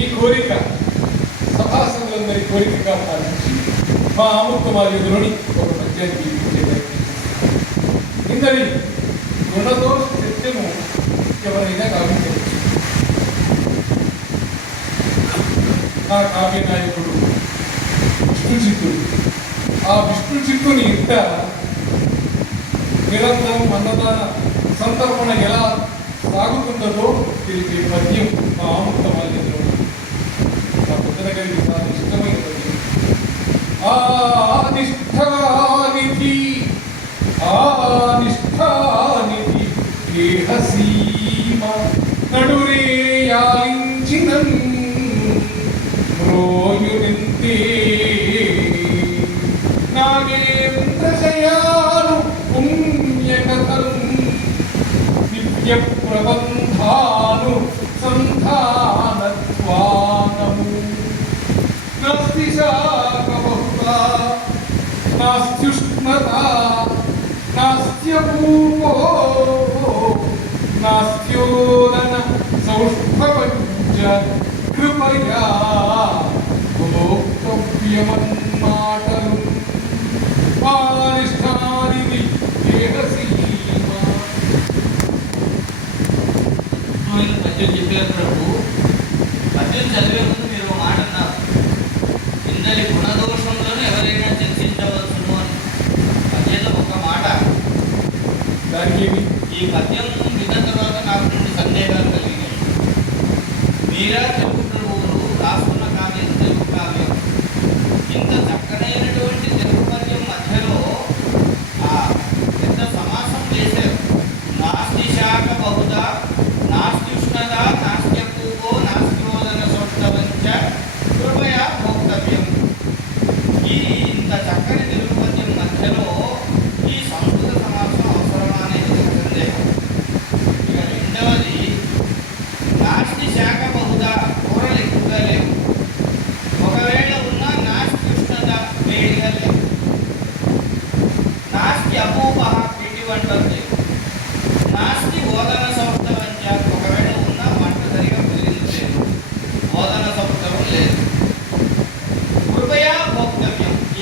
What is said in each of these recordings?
మీ కోరిక సభాసనులందరి కోరికగా భావించి మా ఆముక్తమార్యులోని ఒక పద్యాన్ని వినిపించేదానికి ఇందరి గుణతో సత్యము ఎవరైనా గావించవచ్చు నా కావ్య నాయకుడు విష్ణు చిత్తుడు ఆ విష్ణు చిత్తుని ఇంట నిరంతరం అన్నదాన సంతర్పణ ఎలా సాగుతుందో తెలిపే పద్యం మా ఆముక్త దేహ సీమ యాలించిన మ్రోయునింతే నాగేంద్రశయాను పుణ్యకథం. దివ్య ప్రబంధాను సంధానత్వానము. నాస్తి శాకబహుత నాస్త్యుష్ణత నాస్త్యపూపో మీరా తెలుగు ప్రభువులు రాసుకున్న కావ్యం తెలుగు కావ్యం ఇంత చక్కనైనటువంటి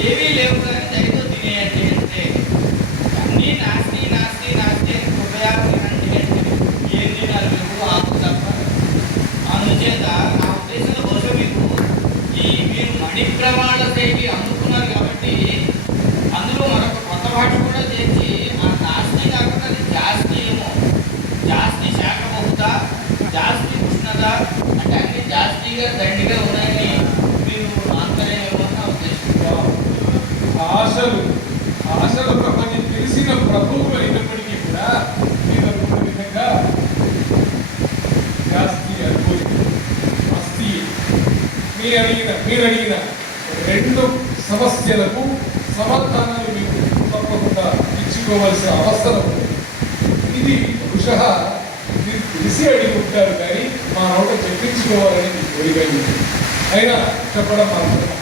ఏవీ లేవు కానీ దయతో తినేయండి అంటే అన్నీ నాస్తి నాస్తి నాస్తి అని తినండి అంటే ఏం తినాలి మీకు? ఆకు తప్ప. అందుచేత నా ఉద్దేశం కోసం మీకు ఈ మీరు మణి ప్రమాణ శైలి అందుకున్నారు కాబట్టి అందులో మరొక కొత్త భాష కూడా చేసి ఆ నాస్తి కాకుండా అది జాస్తి ఏమో. జాస్తి శాఖ బహుత జాస్తి ఉష్ణత అంటే అన్ని జాస్తిగా దండి. మీరు అడిగిన మీరు అడిగిన రెండు సమస్యలకు సమాధానాలు మీకు తప్పకుండా ఇచ్చుకోవాల్సిన అవసరం ఉంది. ఇది బహుశः మీరు తెలిసి అడిగి ఉంటారు కానీ మా నోట చెప్పించుకోవాలని మీకు కోరికైంది అయినా చెప్పడం మాత్రం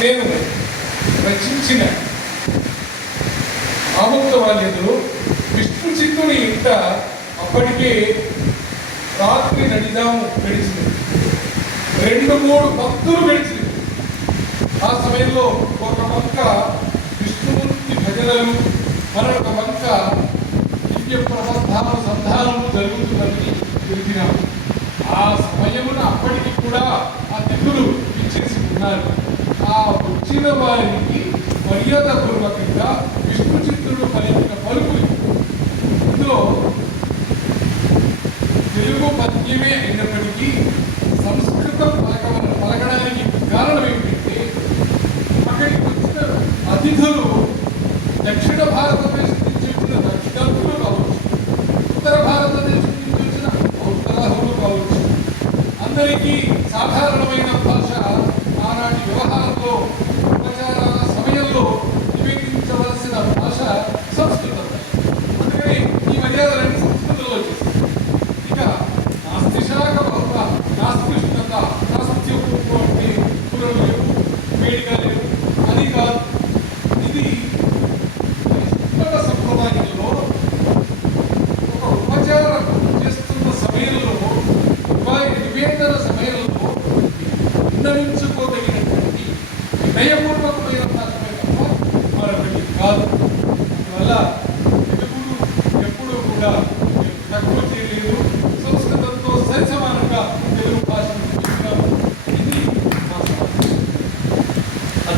నేను రచించిన ఆముక్త బాల్యతలో విష్ణు చిత్తుని ఇంట అప్పటికే రాత్రి నడిదాము నడిచింది రెండు మూడు భక్తులు గడిచింది ఆ సమయంలో ఒక పక్క విష్ణుమూర్తి భజనలు మరొక పక్క దివ్య ప్రబంధాల సంధానము జరుగుతుందని తెలిపినాము ఆ సమయమున అప్పటికి కూడా ఆ తిథులు ఇచ్చేసి ఉన్నారు. ఆ వచ్చిన వారికి మర్యాద అందరికీ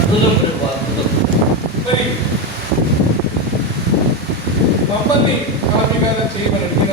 అద్భుతం ప్రభు అద్భుతం మరి మమ్మల్ని చేయమనండి